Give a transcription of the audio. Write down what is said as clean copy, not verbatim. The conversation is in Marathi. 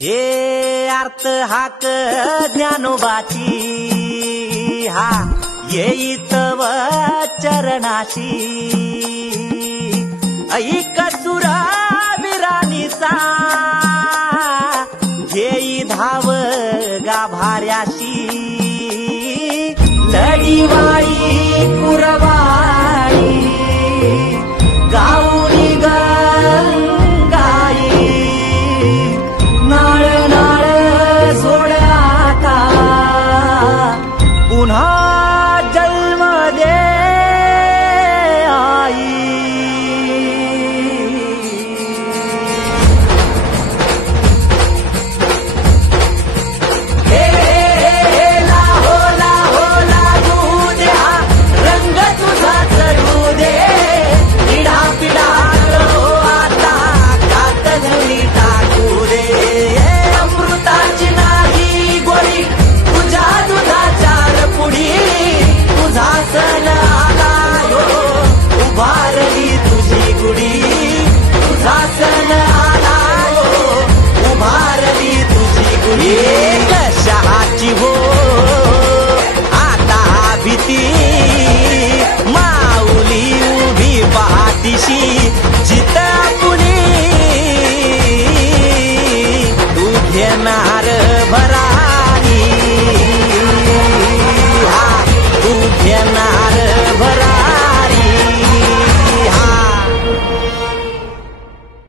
हे अर्थ हाक ज्ञानोबाची हा येईतव चरणाशी ऐक सुरा विरानीचा घेई धाव गाभाऱ्याशी लढीवाळी कुरवाळी गाऊनी गंगाई नाळ नाळ सोड आता पुन्हा जन्म दे आई हे लाहो लाहो लागू दे हा रंग तुझा चढू दे पिढा पिढा आता खात घरी टाकू दे अमृताची नाही गोडी तुझ्या दुधाचार पुढी तुझा सण आलायो उभारली तुझी गुढी तुझा सण आलायो उभारली तुझी गुढी कशाची हो आता भीती माऊली उभी पाठीशी जित पुणी तू घेणार भरा